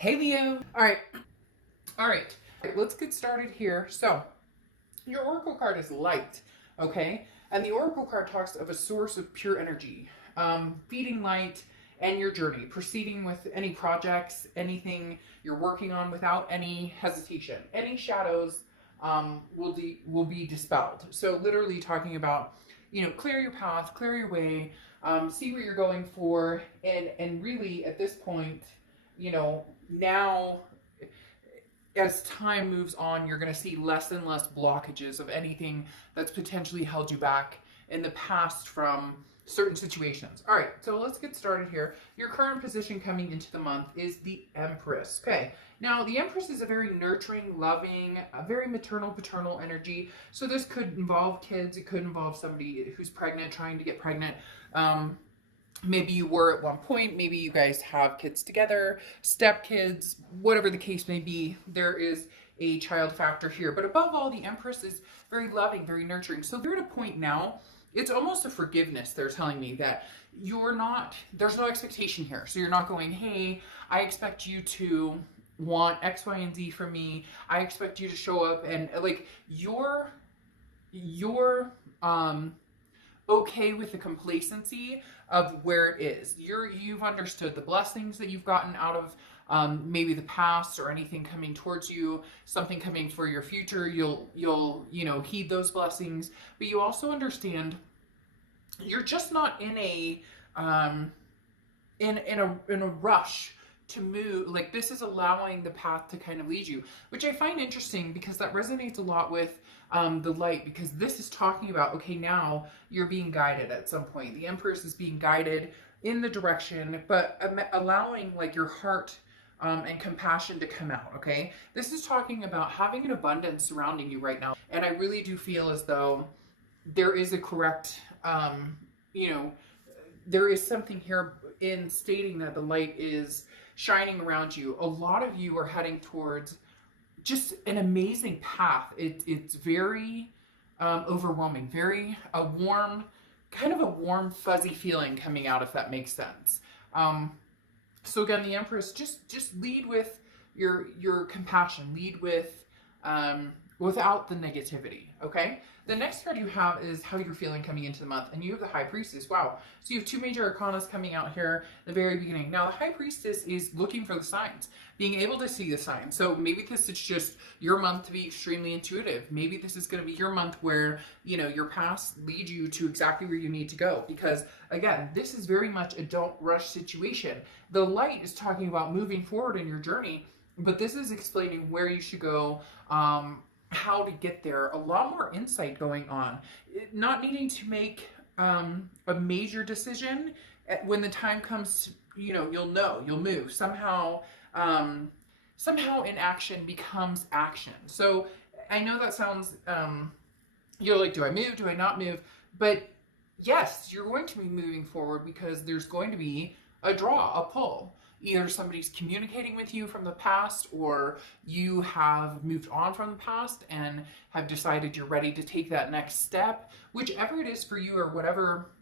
Hey Leo. All right. Let's get started here. So, your oracle card is light, okay? And the oracle card talks of a source of pure energy, feeding light and your journey, proceeding with any projects, anything you're working on without any hesitation. Any shadows will be dispelled. So, literally talking about, clear your path, clear your way, see what you're going for, and really at this point, now as time moves on, you're going to see less and less blockages of anything that's potentially held you back in the past from certain situations. All right, so let's get started here. Your current position coming into the month is the Empress. Okay, now the Empress is a very nurturing, loving, a very maternal, paternal energy. So this could involve kids. It could involve somebody who's pregnant, trying to get pregnant. Maybe you were at one point, maybe you guys have kids together, step kids, whatever the case may be, there is a child factor here. But above all, the Empress is very loving, very nurturing. So they're at a point now, it's almost a forgiveness. They're telling me that there's no expectation here. So you're not going, hey, I expect you to want X, Y, and Z from me. I expect you to show up and like you're okay with the complacency of where it is. You've understood the blessings that you've gotten out of maybe the past or anything coming towards you, something coming for your future. You'll heed those blessings, but you also understand you're just not in a in a rush to move. Like, this is allowing the path to kind of lead you, which I find interesting because that resonates a lot with the light, because this is talking about, okay, now you're being guided at some point. The Empress is being guided in the direction, but allowing like your heart and compassion to come out. Okay, this is talking about having an abundance surrounding you right now, and I really do feel as though there is a correct there is something here in stating that the light is shining around you. A lot of you are heading towards just an amazing path. It's very overwhelming, very kind of a warm, fuzzy feeling coming out, if that makes sense. So again, the Empress, just lead with your compassion, lead with without the negativity. Okay. The next card you have is how you're feeling coming into the month, and you have the High Priestess. Wow. So you have two major arcanas coming out here at the very beginning. Now, the High Priestess is looking for the signs, being able to see the signs. So maybe this is just your month to be extremely intuitive. Maybe this is going to be your month where, your past leads you to exactly where you need to go. Because, again, this is very much a don't rush situation. The light is talking about moving forward in your journey, but this is explaining where you should go, how to get there, a lot more insight going on. Not needing to make a major decision. When the time comes, you'll move. Somehow inaction becomes action. So I know that sounds, you're like, do I move? Do I not move? But yes, you're going to be moving forward because there's going to be a draw, a pull. Either somebody's communicating with you from the past, or you have moved on from the past and have decided you're ready to take that next step. Whichever it is for you, or whatever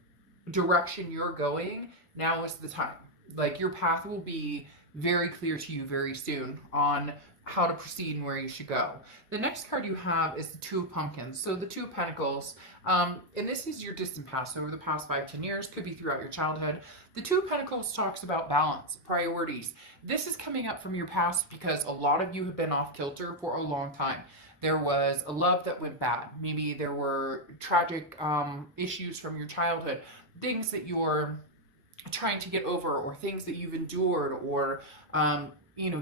direction you're going, now is the time. Like, your path will be very clear to you very soon on how to proceed and where you should go. The next card you have is the Two of Pumpkins. So the Two of Pentacles, and this is your distant past, over the past 5-10 years, could be throughout your childhood. The Two of Pentacles talks about balance, priorities. This is coming up from your past because a lot of you have been off kilter for a long time. There was a love that went bad. Maybe there were tragic issues from your childhood, things that you're trying to get over, or things that you've endured, or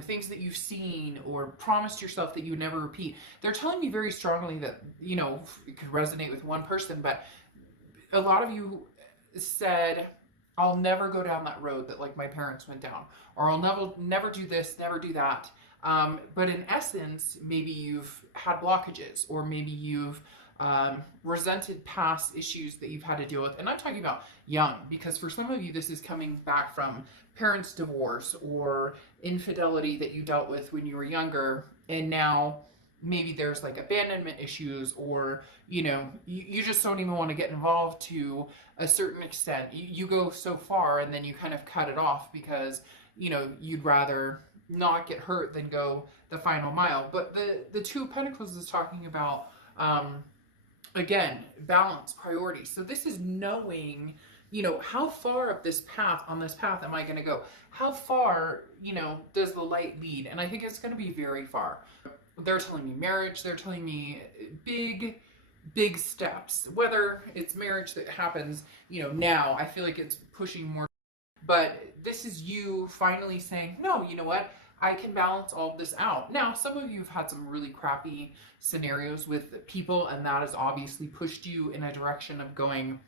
things that you've seen or promised yourself that you would never repeat. They're telling me very strongly that, it could resonate with one person, but a lot of you said, I'll never go down that road that like my parents went down, or I'll never do this, never do that. But in essence, maybe you've had blockages, or maybe you've resented past issues that you've had to deal with. And I'm talking about young, because for some of you, this is coming back from parents' divorce or infidelity that you dealt with when you were younger. And now maybe there's like abandonment issues, or, you just don't even want to get involved to a certain extent. You go so far and then you kind of cut it off because, you'd rather not get hurt than go the final mile. But the Two of Pentacles is talking about, again, balance, priorities. So this is knowing, how far up on this path am I going to go? How far, does the light lead? And I think it's going to be very far. They're telling me marriage. They're telling me big steps. Whether it's marriage that happens, now, I feel like it's pushing more. But this is you finally saying, no, you know what? I can balance all of this out. Now, some of you have had some really crappy scenarios with people, and that has obviously pushed you in a direction of going,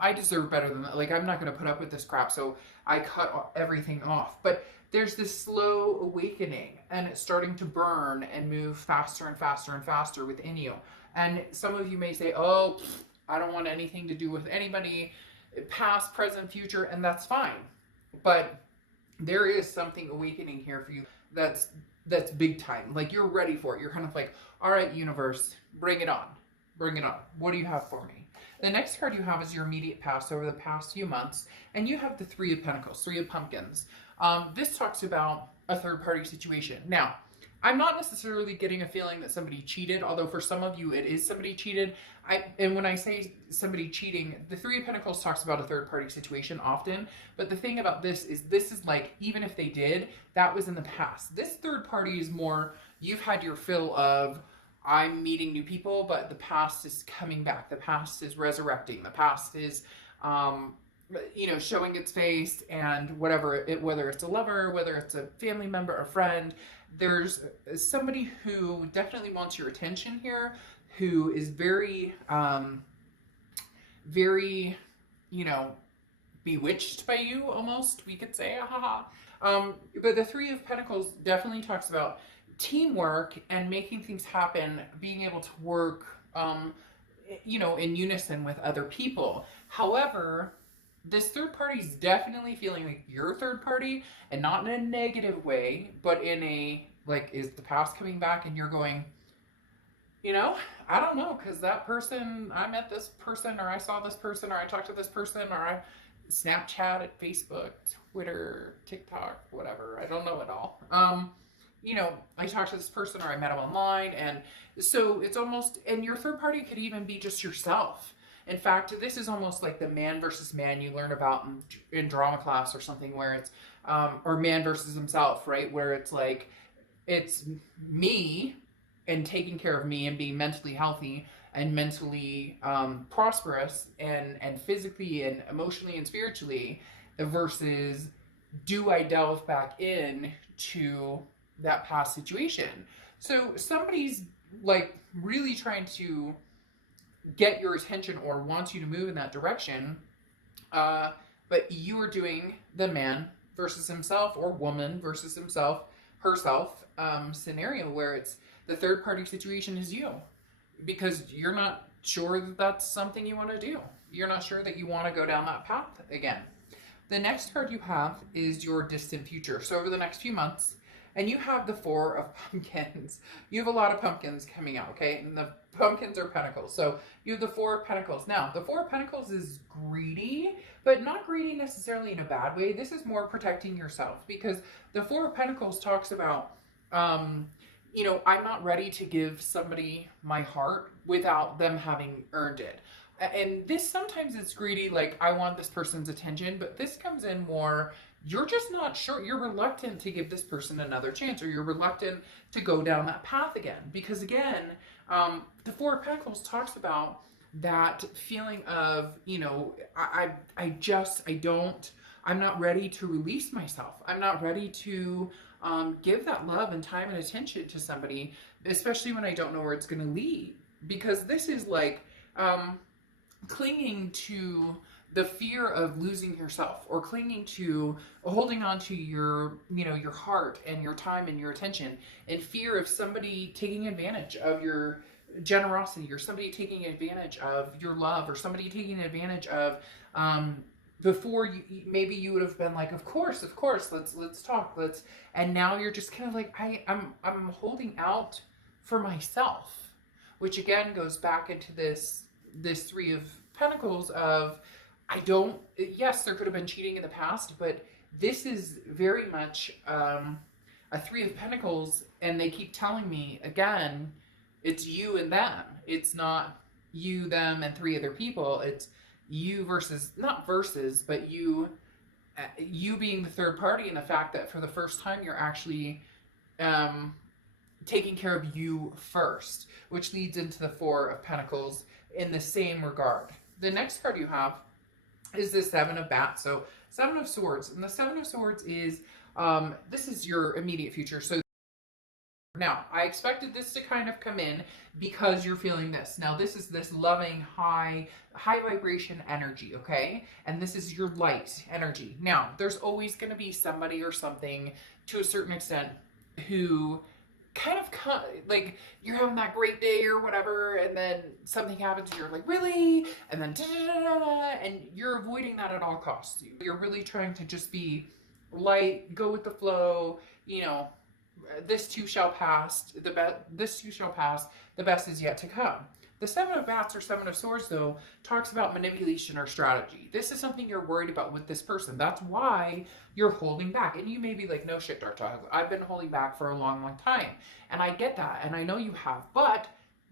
I deserve better than that. Like, I'm not going to put up with this crap, so I cut everything off. But there's this slow awakening, and it's starting to burn and move faster and faster and faster within you. And some of you may say, oh, I don't want anything to do with anybody, past, present, future, and that's fine. But there is something awakening here for you that's big time. Like, you're ready for it. You're kind of like, all right, universe, bring it on. Bring it on. What do you have for me? The next card you have is your immediate past over the past few months, and you have the Three of Pentacles, Three of Pumpkins. This talks about a third-party situation. Now, I'm not necessarily getting a feeling that somebody cheated, although for some of you it is somebody cheated. And when I say somebody cheating, the Three of Pentacles talks about a third-party situation often, but the thing about this is like, even if they did, that was in the past. This third party is more, you've had your fill of, I'm meeting new people, but the past is coming back. The past is resurrecting. The past is, showing its face, and whether it's a lover, whether it's a family member, a friend, there's somebody who definitely wants your attention here, who is very, very, bewitched by you, almost, we could say, but the Three of Pentacles definitely talks about teamwork and making things happen, being able to work, in unison with other people. However, this third party is definitely feeling like your third party, and not in a negative way, but in a, like, is the past coming back and you're going, I don't know, because that person, I met this person, or I saw this person, or I talked to this person, or I Snapchat, Facebook, Twitter, TikTok, whatever. I don't know it all. I talked to this person, or I met them online, and so it's almost, and your third party could even be just yourself. In fact, this is almost like the man versus man you learn about in drama class or something, where it's, or man versus himself, right? Where it's like, it's me and taking care of me and being mentally healthy and mentally prosperous and physically and emotionally and spiritually, versus do I delve back in to that past situation? So somebody's like really trying to get your attention or wants you to move in that direction, but you are doing the man versus himself, or woman versus herself scenario, where it's the third party situation is you, because you're not sure that that's something you want to do. You're not sure that you want to go down that path again. The next card you have is your distant future. So over the next few months, and you have the Four of Pumpkins. You have a lot of pumpkins coming out, okay? And the pumpkins are pentacles. So you have the Four of Pentacles. Now, the Four of Pentacles is greedy, but not greedy necessarily in a bad way. This is more protecting yourself, because the Four of Pentacles talks about, I'm not ready to give somebody my heart without them having earned it. And this, sometimes it's greedy, like I want this person's attention, but this comes in more, you're just not sure. You're reluctant to give this person another chance, or you're reluctant to go down that path again. Because again, the Four of Pentacles talks about that feeling of, I'm not ready to release myself. I'm not ready to give that love and time and attention to somebody, especially when I don't know where it's going to lead. Because this is like clinging to the fear of losing yourself, or clinging to, holding on to your, your heart and your time and your attention, in fear of somebody taking advantage of your generosity, or somebody taking advantage of your love, or somebody taking advantage of, before maybe you would have been like, of course, let's talk, and now you're just kind of like, I'm holding out for myself, which again goes back into this Three of Pentacles of, yes, there could have been cheating in the past, but this is very much a Three of Pentacles, and they keep telling me again, it's you and them. It's not you, them, and three other people. It's you versus, not versus, but you being the third party, and the fact that for the first time you're actually taking care of you first, which leads into the Four of Pentacles in the same regard. The next card you have is the Seven of Bats. So Seven of Swords, and the Seven of Swords is this is your immediate future. So now, I expected this to kind of come in because you're feeling this. Now, this is this loving, high vibration energy, okay? And this is your light energy. Now, there's always going to be somebody or something to a certain extent who kind of, like, you're having that great day or whatever, and then something happens and you're like, really? And then and you're avoiding that at all costs. You're really trying to just be light, go with the flow, you know, this too shall pass, this too shall pass, the best is yet to come. The Seven of Bats or Seven of Swords, though, talks about manipulation or strategy. This is something you're worried about with this person. That's why you're holding back. And you may be like, no shit, Dark Child, I've been holding back for a long, long time. And I get that, and I know you have, but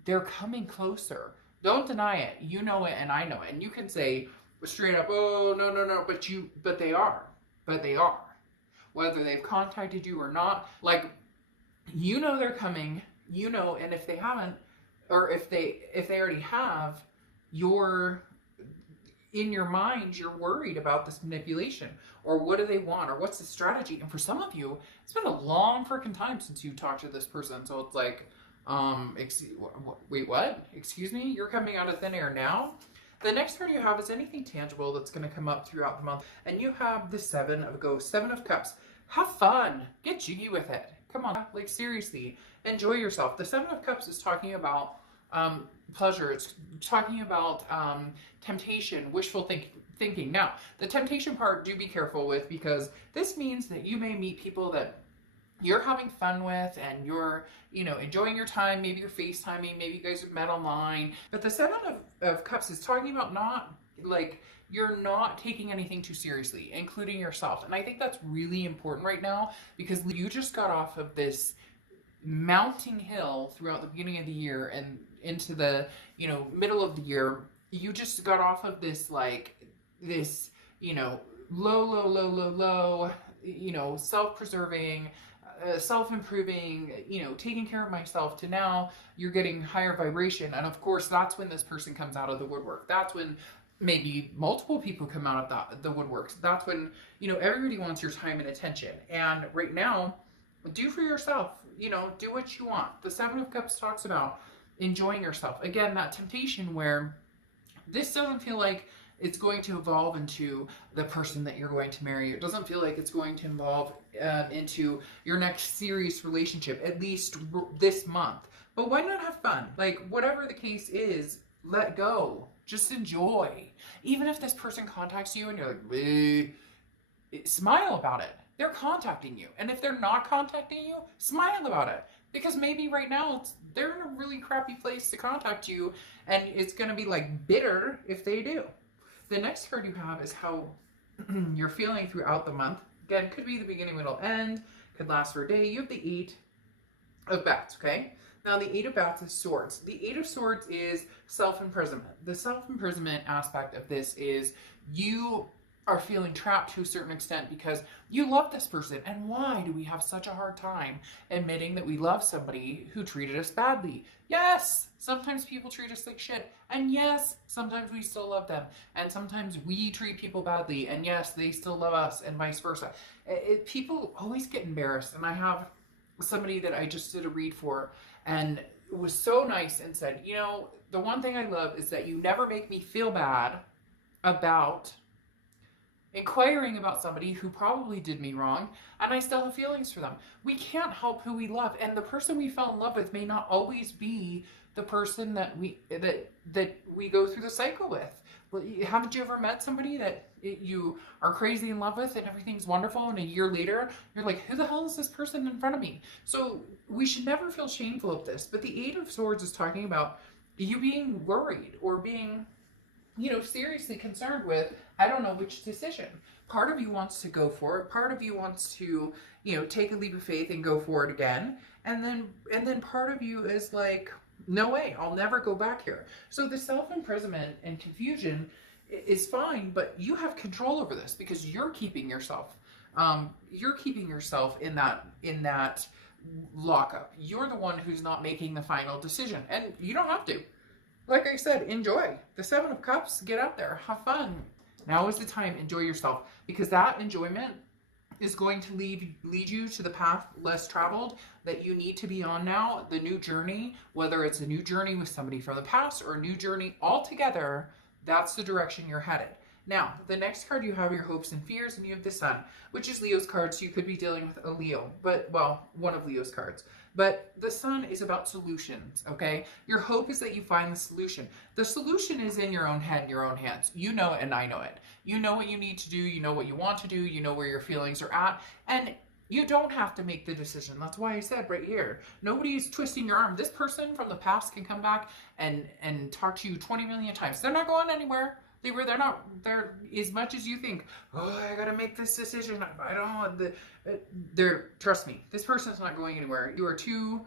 they're coming closer. Don't deny it. You know it, and I know it. And you can say straight up, oh, no, no, no, but they are. But they are. Whether they've contacted you or not, like, you know they're coming, you know, and if they haven't, or if they already have, you're, in your mind, you're worried about this manipulation, or what do they want, or what's the strategy. And for some of you, it's been a long freaking time since you talked to this person, so it's like, wait, what? Excuse me? You're coming out of thin air now? The next card you have is anything tangible that's going to come up throughout the month. And you have the Seven of Ghosts, Seven of Cups. Have fun. Get jiggy with it. Come on. Like, seriously. Enjoy yourself. The Seven of Cups is talking about pleasure. It's talking about temptation, wishful thinking. Now, the temptation part, do be careful with, because this means that you may meet people that you're having fun with, and you're, you know, enjoying your time. Maybe you're FaceTiming, maybe you guys have met online. But the Seven of Cups is talking about not, like, you're not taking anything too seriously, including yourself. And I think that's really important right now, because you just got off of this mounting hill throughout the beginning of the year and into the, you know, middle of the year. You just got off of this, like, this, you know, low, you know, self-preserving, self-improving, you know, taking care of myself, to now you're getting higher vibration. And of course, that's when this person comes out of the woodwork. That's when maybe multiple people come out of the woodworks. That's when, you know, everybody wants your time and attention. And right now, do for yourself, you know, do what you want. The Seven of Cups talks about enjoying yourself. Again, that temptation where this doesn't feel like it's going to evolve into the person that you're going to marry. It doesn't feel like it's going to evolve into your next serious relationship, at least this month. But why not have fun? Like, whatever the case is, let go. Just enjoy. Even if this person contacts you and you're like, bleh, smile about it. They're contacting you. And if they're not contacting you, smile about it. Because maybe right now they're in a really crappy place to contact you, and it's going to be like bitter if they do. The next card you have is how you're feeling throughout the month. Again, could be the beginning, middle, end. Could last for a day. You have the Eight of Bats, okay? Now, the Eight of Bats is swords. The Eight of Swords is self-imprisonment. The self-imprisonment aspect of this is you are feeling trapped to a certain extent because you love this person. And why do we have such a hard time admitting that we love somebody who treated us badly? Yes, sometimes people treat us like shit. And yes, sometimes we still love them. And sometimes we treat people badly. And yes, they still love us, and vice versa. People always get embarrassed. And I have somebody that I just did a read for, and it was so nice, and said, you know, the one thing I love is that you never make me feel bad about inquiring about somebody who probably did me wrong, and I still have feelings for them. We can't help who we love, and the person we fell in love with may not always be the person that we go through the cycle with. Haven't you ever met somebody that you are crazy in love with and everything's wonderful, and a year later you're like, who the hell is this person in front of me? So we should never feel shameful of this. But the Eight of Swords is talking about you being worried, or being, seriously concerned with, I don't know which decision. Part of you wants to go for it. Part of you wants to, take a leap of faith and go for it again. And then part of you is like, no way, I'll never go back here. So the self-imprisonment and confusion is fine, but you have control over this because you're keeping yourself in that lockup. You're the one who's not making the final decision, and you don't have to. Like I said, enjoy the Seven of Cups. Get out there, have fun. Now is the time. Enjoy yourself, because that enjoyment is going to lead you to the path less traveled that you need to be on now. The new journey, whether it's a new journey with somebody from the past or a new journey altogether, that's the direction you're headed. Now, the next card you have your hopes and fears, and you have the Sun, which is Leo's card, so you could be dealing with a Leo, one of Leo's cards. But the Sun is about solutions, okay? Your hope is that you find the solution. The solution is in your own head, your own hands. You know it, and I know it. You know what you need to do, you know what you want to do, you know where your feelings are at, and you don't have to make the decision. That's why I said right here, nobody's twisting your arm. This person from the past can come back and talk to you 20 million times. They're not going anywhere. They're as much as you think, oh, I gotta make this decision. I don't know. Trust me, this person's not going anywhere. You are too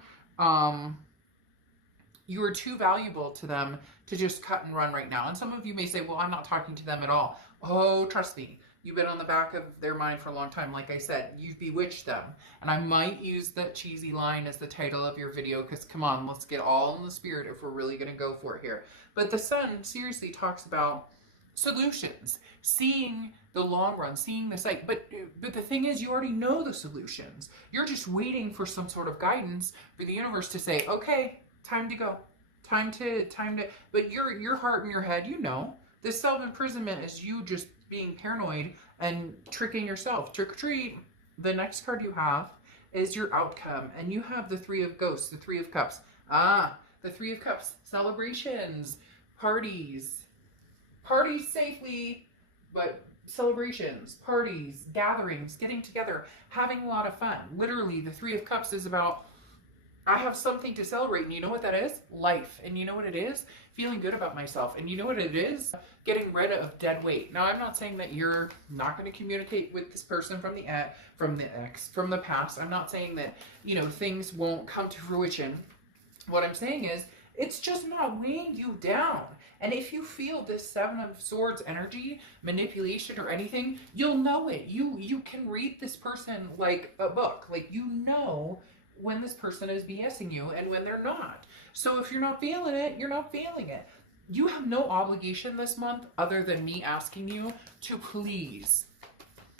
valuable to them to just cut and run right now. And some of you may say, well, I'm not talking to them at all. Oh, trust me. You've been on the back of their mind for a long time. Like I said, you've bewitched them. And I might use that cheesy line as the title of your video, because come on, let's get all in the spirit if we're really gonna go for it here. But the Sun seriously talks about solutions, seeing the long run, seeing the sight. But the thing is, you already know the solutions. You're just waiting for some sort of guidance for the universe to say, okay, time to go. Time to, but your heart and your head, this self-imprisonment is you just being paranoid and tricking yourself. Trick or treat. The next card you have is your outcome, and you have the Three of Ghosts, the Three of Cups. The Three of Cups, celebrations, parties safely, but celebrations, parties, gatherings, getting together, having a lot of fun. Literally, the Three of Cups is about, I have something to celebrate, and you know what that is? Life. And you know what it is? Feeling good about myself. And you know what it is? Getting rid of dead weight. Now, I'm not saying that you're not going to communicate with this person from the past. I'm not saying that, things won't come to fruition. What I'm saying is, it's just not weighing you down. And if you feel this Seven of Swords energy, manipulation or anything, you'll know it. You can read this person like a book. Like, when this person is BSing you and when they're not. So if you're not feeling it, you're not feeling it. You have no obligation this month other than me asking you to please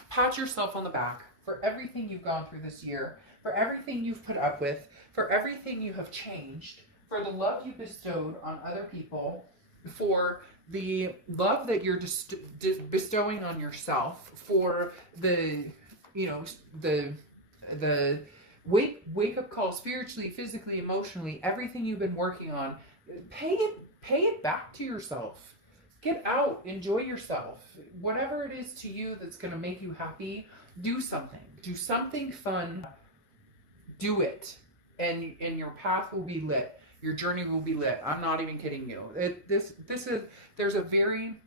pat yourself on the back for everything you've gone through this year, for everything you've put up with, for everything you have changed, for the love you bestowed on other people, for the love that you're bestowing on yourself, for the wake up call spiritually, physically, emotionally, everything you've been working on. Pay it back to yourself. Get out, enjoy yourself. Whatever it is to you that's going to make you happy, do something fun. Do it, and your path will be lit. Your journey will be lit. I'm not even kidding you. There's a very,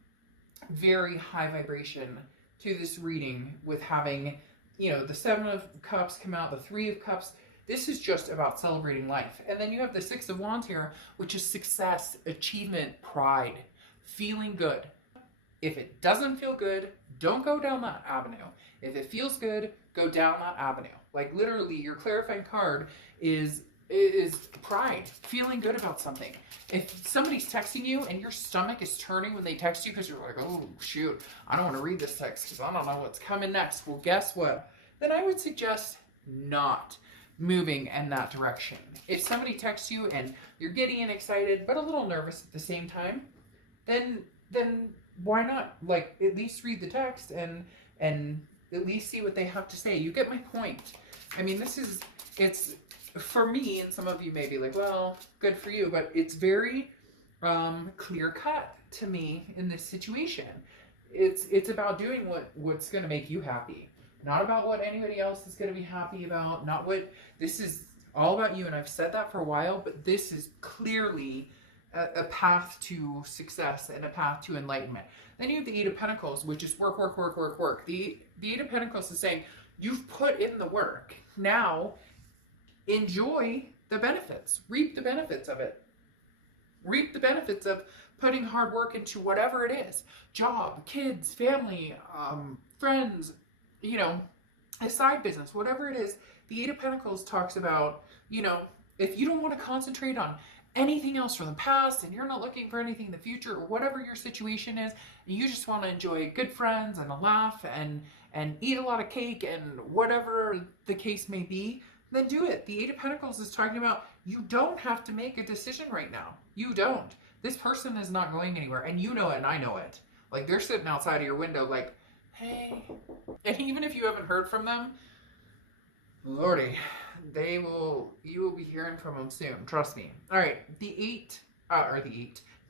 very high vibration to this reading with having, the Seven of Cups come out, the Three of Cups. This is just about celebrating life. And then you have the Six of Wands here, which is success, achievement, pride, feeling good. If it doesn't feel good, don't go down that avenue. If it feels good, go down that avenue. Like, literally, your clarifying card is pride, feeling good about something. If somebody's texting you and your stomach is turning when they text you because you're like, oh shoot, I don't want to read this text because I don't know what's coming next. Well, guess what? Then I would suggest not moving in that direction. If somebody texts you and you're giddy and excited but a little nervous at the same time, then why not, like, at least read the text and at least see what they have to say. You get my point. I mean, it's for me, and some of you may be like, well, good for you, but it's very clear cut to me in this situation. It's about doing what's going to make you happy, not about what anybody else is going to be happy about. This is all about you, and I've said that for a while, but this is clearly a path to success and a path to enlightenment. Then you have the Eight of Pentacles, which is work, work, work, work, work. The Eight of Pentacles is saying, you've put in the work. Now, enjoy the benefits. Reap the benefits of it. Reap the benefits of putting hard work into whatever it is. Job, kids, family, friends, you know, a side business, whatever it is. The Eight of Pentacles talks about, you know, if you don't want to concentrate on anything else from the past and you're not looking for anything in the future, or whatever your situation is, and you just want to enjoy good friends and a laugh and eat a lot of cake and whatever the case may be, then do it. The Eight of Pentacles is talking about you don't have to make a decision right now. You don't. This person is not going anywhere, and you know it and I know it. Like, they're sitting outside of your window like, hey. And even if you haven't heard from them, Lordy, you will be hearing from them soon. Trust me. All right, the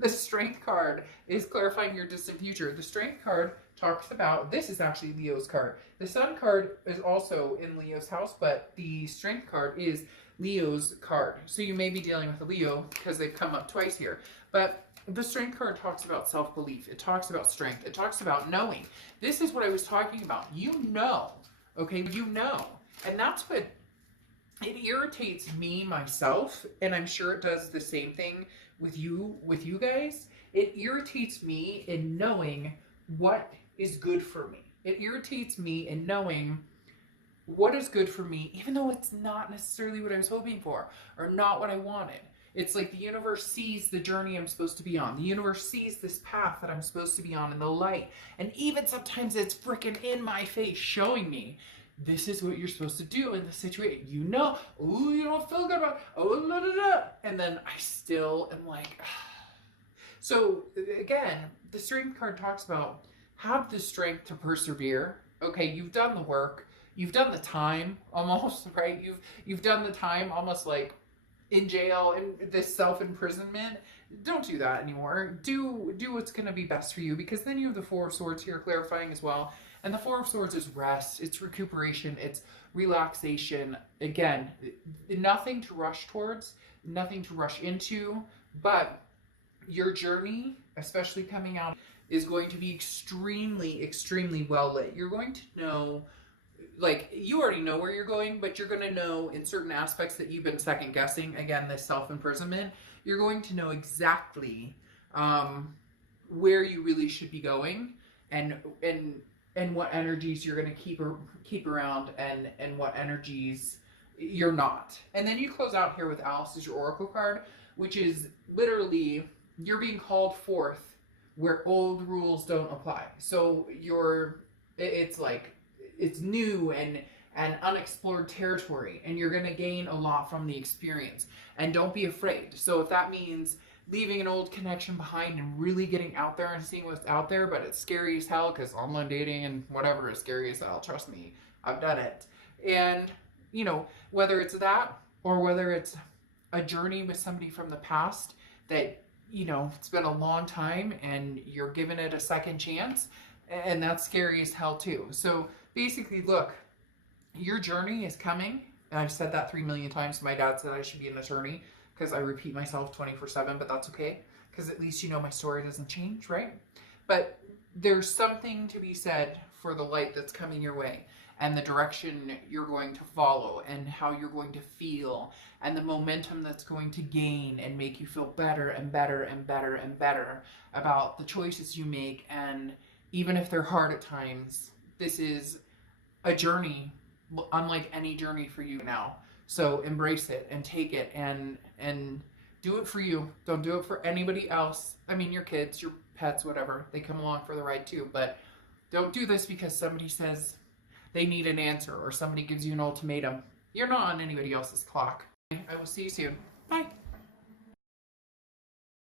Strength card is clarifying your distant future. The Strength card talks about, this is actually Leo's card. The Sun card is also in Leo's house, but the Strength card is Leo's card. So you may be dealing with a Leo because they've come up twice here. But the Strength card talks about self-belief. It talks about strength. It talks about knowing. This is what I was talking about. You know, okay? You know. And that's what, it irritates me, myself, and I'm sure it does the same thing with you guys. It irritates me in knowing what is good for me. It irritates me in knowing what is good for me, even though it's not necessarily what I was hoping for or not what I wanted. It's like the universe sees the journey I'm supposed to be on. The universe sees this path that I'm supposed to be on in the light. And even sometimes it's freaking in my face showing me, this is what you're supposed to do in the situation. You know, oh, you don't feel good about it. Oh, la, la, la. And then I still am like, So again, the Strength card talks about have the strength to persevere. Okay, you've done the work. You've done the time almost, right? You've done the time almost like in jail, in this self-imprisonment. Don't do that anymore. Do what's going to be best for you, because then you have the Four of Swords here clarifying as well. And the Four of Swords is rest, it's recuperation, it's relaxation. Again, nothing to rush towards, nothing to rush into, but your journey, especially coming out, is going to be extremely, extremely well lit. You're going to know, like, you already know where you're going, but you're going to know in certain aspects that you've been second guessing, again, this self-imprisonment, you're going to know exactly where you really should be going, and what energies you're going to keep around, and what energies you're not. And then you close out here with Alice as your Oracle card, which is literally you're being called forth where old rules don't apply. So it's like, it's new and unexplored territory, and you're going to gain a lot from the experience. And don't be afraid. So if that means leaving an old connection behind and really getting out there and seeing what's out there, but it's scary as hell, because online dating and whatever is scary as hell. Trust me, I've done it. And, you know, whether it's that or whether it's a journey with somebody from the past that, you know, it's been a long time and you're giving it a second chance, and that's scary as hell too. So basically, look, your journey is coming. And I've said that 3 million times. My dad said I should be an attorney, because I repeat myself 24/7, but that's okay, because at least, you know, my story doesn't change, right? But there's something to be said for the light that's coming your way, and the direction you're going to follow, and how you're going to feel, and the momentum that's going to gain and make you feel better and better and better and better about the choices you make. And even if they're hard at times, this is a journey unlike any journey for you now. So embrace it and take it and do it for you. Don't do it for anybody else. I mean, your kids, your pets, whatever, they come along for the ride too. But don't do this because somebody says they need an answer or somebody gives you an ultimatum. You're not on anybody else's clock. I will see you soon. Bye.